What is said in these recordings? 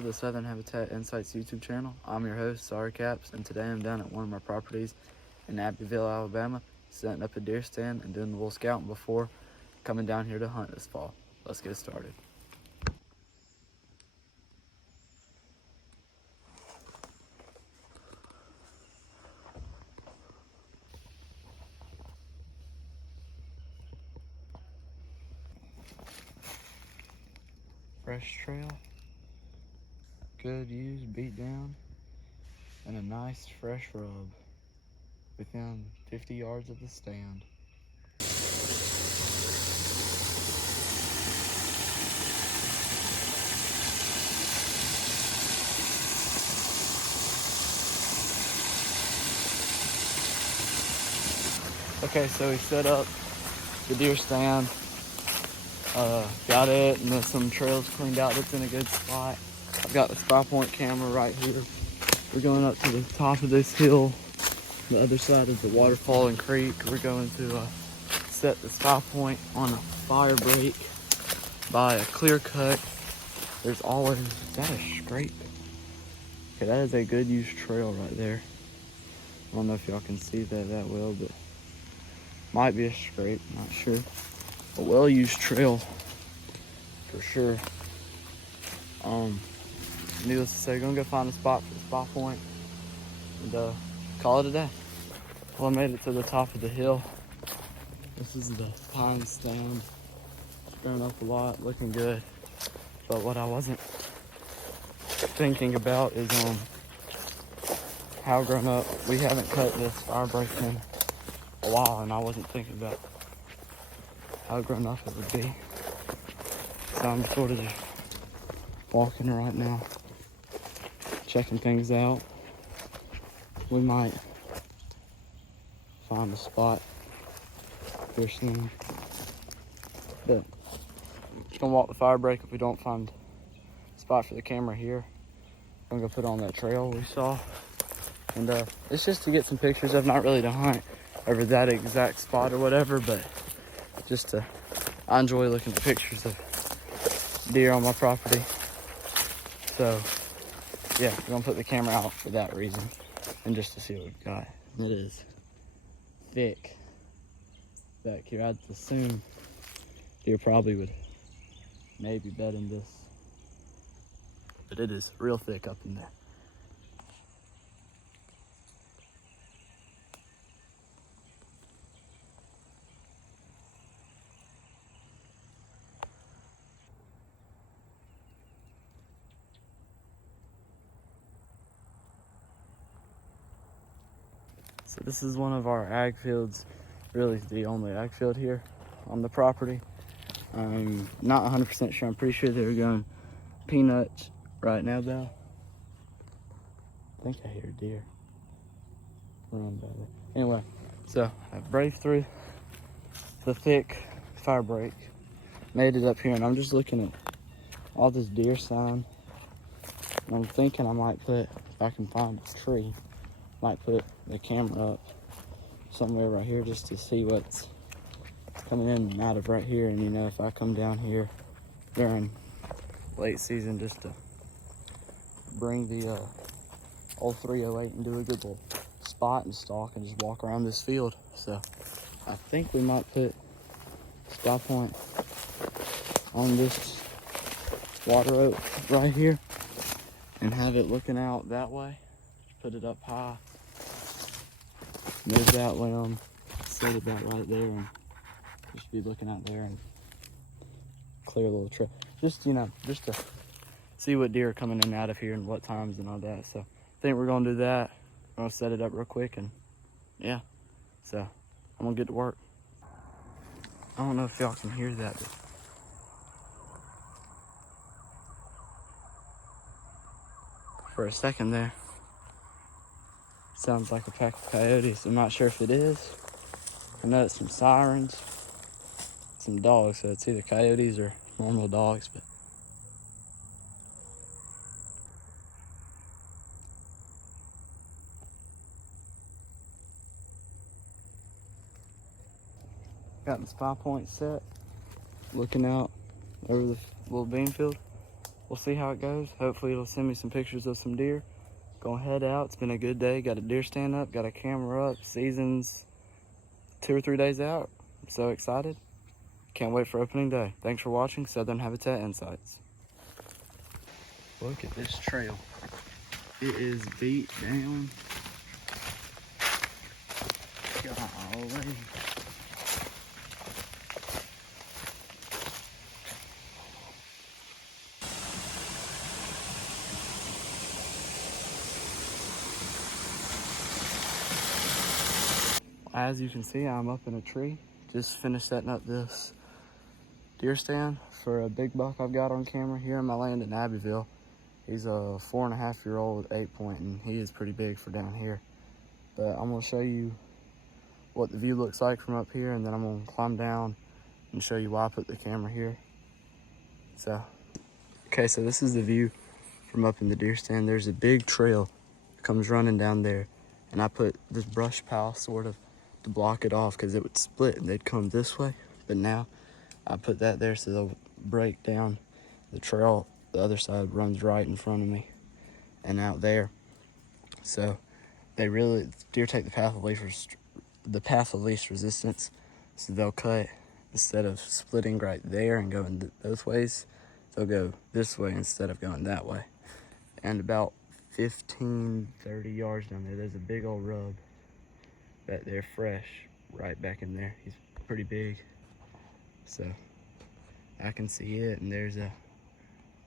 to the Southern Habitat Insights YouTube channel. I'm your host, Sorry Caps, and today I'm down at one of my properties in Abbeville, Alabama, setting up a deer stand and doing a little scouting before coming down here to hunt this fall. Let's get started. Fresh trail, good use, beat down, and a nice fresh rub within 50 yards of the stand. Okay, so we set up the deer stand, got it, and then some trails cleaned out. It's in a good spot. I've got the SPYPOINT camera right here. We're going up to the top of this hill. The other side is the waterfall and creek. We're going to set the SPYPOINT on a fire break by a clear cut. There's always, is that a scrape? Okay, that is a good use trail right there. I don't know if y'all can see that well, but might be a scrape, not sure. A well-used trail for sure. Needless to say, gonna go find a spot for the SPYPOINT and call it a day. Well, I made it to the top of the hill. This is the pine stand. It's grown up a lot, looking good. But what I wasn't thinking about is how grown up. We haven't cut this fire break in a while, and I wasn't thinking about how grown up it would be. So I'm sort of just walking right now, checking things out. We might find a spot here soon, but just gonna walk the fire break. If we don't find a spot for the camera here, I'm gonna go put on that trail we saw, and it's just to get some pictures of, not really to hunt over that exact spot or whatever, but just to, I enjoy looking at pictures of deer on my property. So yeah, we're gonna put the camera out for that reason and just to see what we've got. It is thick back here. I'd assume deer probably would maybe bed in this, but it is real thick up in there. So this is one of our ag fields, really the only ag field here on the property. I'm not 100% sure. I'm pretty sure they're going peanuts right now though. I think I hear a deer run by there. Anyway, so I braved through the thick fire break, made it up here, and I'm just looking at all this deer sign. And I'm thinking I might put, if I can find a tree, might put the camera up somewhere right here just to see what's coming in and out of right here. And you know, if I come down here during late season, just to bring the old 308 and do a good little spot and stalk and just walk around this field. So I think we might put SPYPOINT on this water oak right here and have it looking out that way. Put it up high, move that limb, set it about right there, and just be looking out there and clear a little trail. Just, you know, just to see what deer are coming in and out of here and what times and all that. So I think we're gonna do that. I'm gonna set it up real quick, and yeah, so I'm gonna get to work. I don't know if y'all can hear that, but for a second there, sounds like a pack of coyotes. I'm not sure if it is. I know it's some sirens, some dogs, so it's either coyotes or normal dogs, but got the SPYPOINT set, looking out over the little bean field. we'll see how it goes. Hopefully it'll send me some pictures of some deer. Gonna head out. It's been a good day. Got a deer stand up, got a camera up. Season's 2 or 3 days out. I'm so excited. Can't wait for opening day. Thanks for watching Southern Habitat Insights. Look at this trail. It is beat down. Golly. As you can see, I'm up in a tree. Just finished setting up this deer stand for a big buck I've got on camera here in my land in Abbeville. He's a 4.5-year-old 8-point, and he is pretty big for down here. But I'm gonna show you what the view looks like from up here, and then I'm gonna climb down and show you why I put the camera here. Okay, so this is the view from up in the deer stand. There's a big trail that comes running down there, and I put this brush pile sort of to block it off because it would split and they'd come this way. But now I put that there so they'll break down the trail. The other side runs right in front of me and out there. So deer take the path of least resistance. So they'll cut, instead of splitting right there and going both ways, they'll go this way instead of going that way. And about 15, 30 yards down there, there's a big old rub back there, fresh, right back in there. He's pretty big. So I can see it, and there's a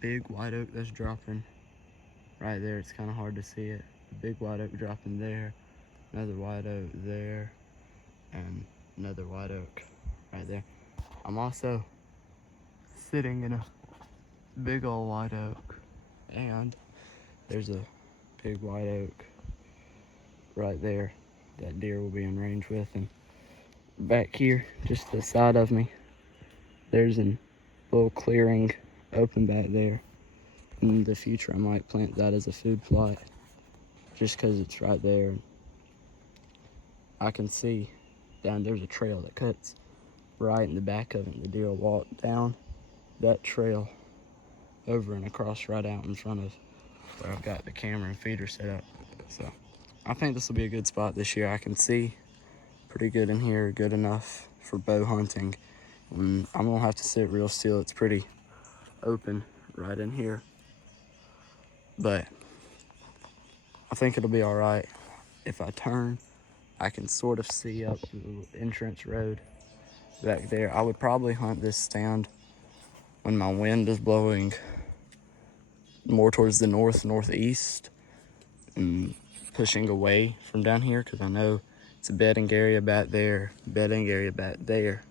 big white oak that's dropping right there. It's kind of hard to see it. A big white oak dropping there, another white oak there, and another white oak right there. I'm also sitting in a big old white oak, and there's a big white oak right there that deer will be in range with. And back here, just to the side of me, there's a little clearing open back there. In the future, I might plant that as a food plot just because it's right there. I can see down there's a trail that cuts right in the back of it, and the deer will walk down that trail over and across right out in front of where I've got the camera and feeder set up. So I think this will be a good spot this year. I can see pretty good in here, good enough for bow hunting. And I'm gonna have to sit real still. It's pretty open right in here, but I think it'll be all right. If I turn, I can sort of see up the little entrance road back there. I would probably hunt this stand when my wind is blowing more towards the northeast and pushing away from down here, because I know it's a bedding area back there, bedding area back there,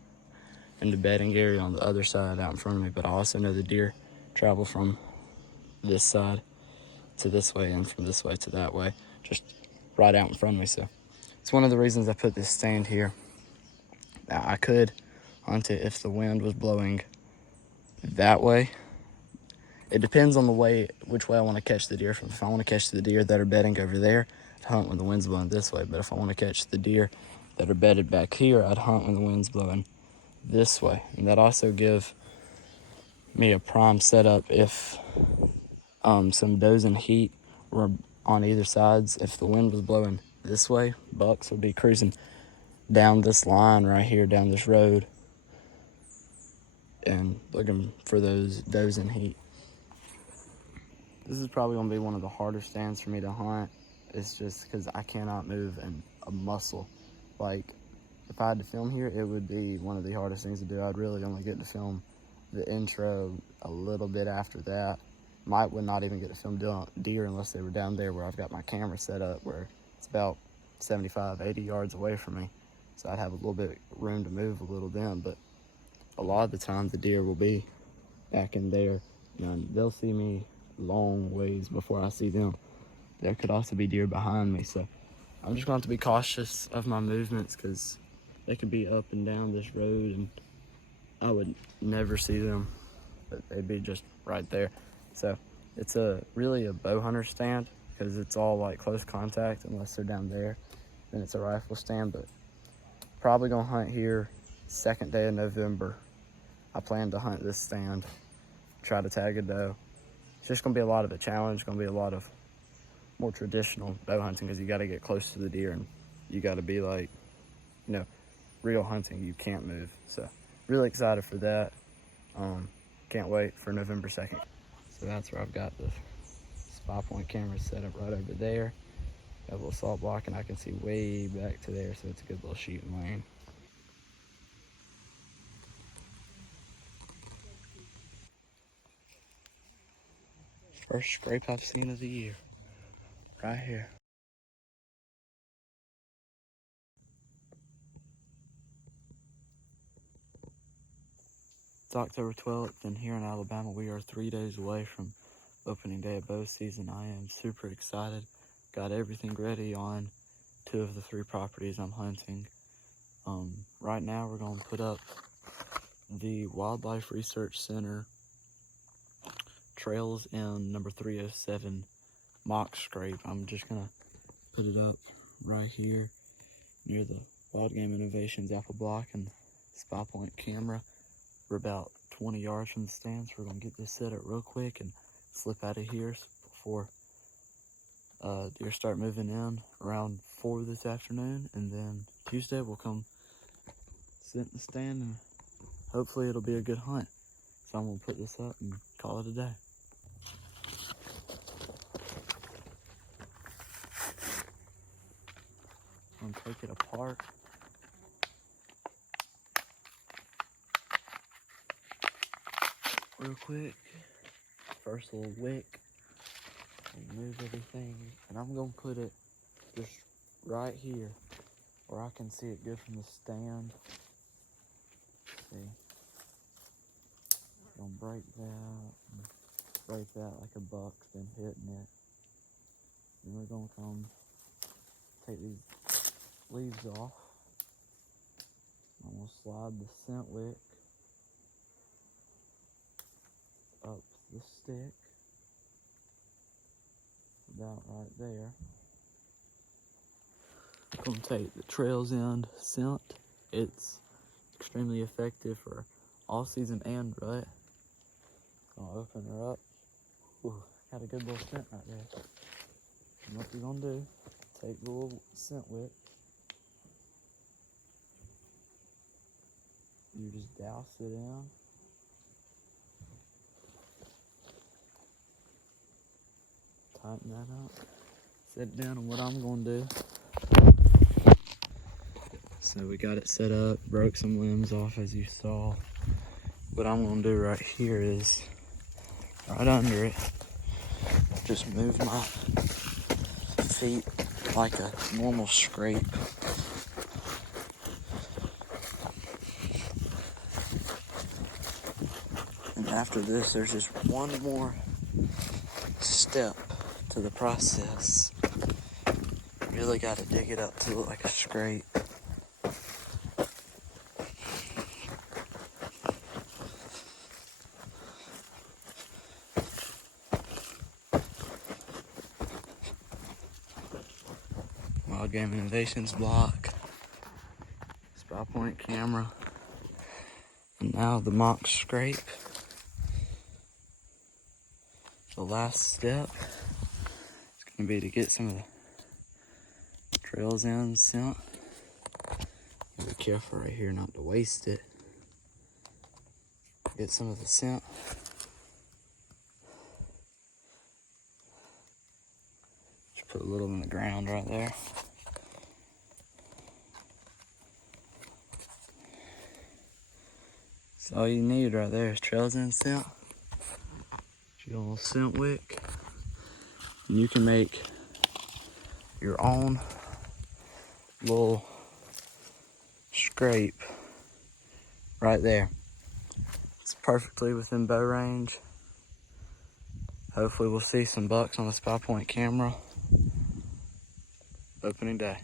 and the bedding area on the other side out in front of me. But I also know the deer travel from this side to this way and from this way to that way, just right out in front of me. So it's one of the reasons I put this stand here. Now, I could hunt it if the wind was blowing that way. It depends on which way I want to catch the deer from. If I want to catch the deer that are bedding over there, I'd hunt when the wind's blowing this way. But if I want to catch the deer that are bedded back here, I'd hunt when the wind's blowing this way. And that also give me a prime setup if some does in heat were on either sides. If the wind was blowing this way, bucks would be cruising down this line right here, down this road, and looking for those does in heat. This is probably gonna be one of the harder stands for me to hunt. It's just because I cannot move a muscle. Like, if I had to film here, it would be one of the hardest things to do. I'd really only get to film the intro a little bit after that. Would not even get to film deer unless they were down there where I've got my camera set up, where it's about 75, 80 yards away from me. So I'd have a little bit of room to move a little then, but a lot of the time the deer will be back in there, and they'll see me long ways before I see them. There could also be deer behind me, so I'm just going to have to be cautious of my movements, because they could be up and down this road and I would never see them, but they'd be just right there. So it's really a bow hunter stand, because it's all like close contact. Unless they're down there, then it's a rifle stand. But probably gonna hunt here second day of November. I plan to hunt this stand, try to tag a doe, It's just gonna be a lot of a challenge, gonna be a lot of more traditional bow hunting because you gotta get close to the deer and you gotta be like, you know, real hunting. You can't move. So really excited for that. Can't wait for November 2nd. So that's where I've got the SPYPOINT camera set up right over there. Got a little salt block and I can see way back to there, so it's a good little shooting lane. First scrape I've seen of the year, right here. It's October 12th, and here in Alabama, we are 3 days away from opening day of bow season. I am super excited. Got everything ready on 2 of the 3 properties I'm hunting. Right now, we're going to put up the Wildlife Research Center Trails in number 307 mock scrape. I'm just going to put it up right here near the Wild Game Innovations apple block and SPYPOINT camera. We're about 20 yards from the stands. We're going to get this set up real quick and slip out of here before deer start moving in around 4 this afternoon. And then Tuesday we'll come sit in the stand and hopefully it'll be a good hunt. So I'm going to put this up and call it a day. I'm going to take it apart. Real quick. First little wick. Remove everything. And I'm going to put it just right here where I can see it good from the stand. See. Gonna break that like a buck's been hitting it. Then we're gonna come take these leaves off. I'm gonna slide the scent wick up the stick, about right there. I'm gonna take the Trails End scent. It's extremely effective for all season and rut. Gonna open her up. Ooh, got a good little scent right there. And what you're gonna do, take the little scent wick. You just douse it in. Tighten that up. Set it down, and what I'm gonna do. So we got it set up, broke some limbs off as you saw. What I'm gonna do right here is, right under it, just move my feet like a normal scrape. And after this, there's just one more step to the process. You really gotta dig it up to look like a scrape. Wild Game Innovations block, SPYPOINT camera, and now the mock scrape. The last step is going to be to get some of the Trails End scent. Be careful right here not to waste it. Get some of the scent. Just put a little in the ground right there. So all you need right there is Trails End scent. Your little scent wick. And you can make your own little scrape right there. It's perfectly within bow range. Hopefully we'll see some bucks on the SPYPOINT camera opening day.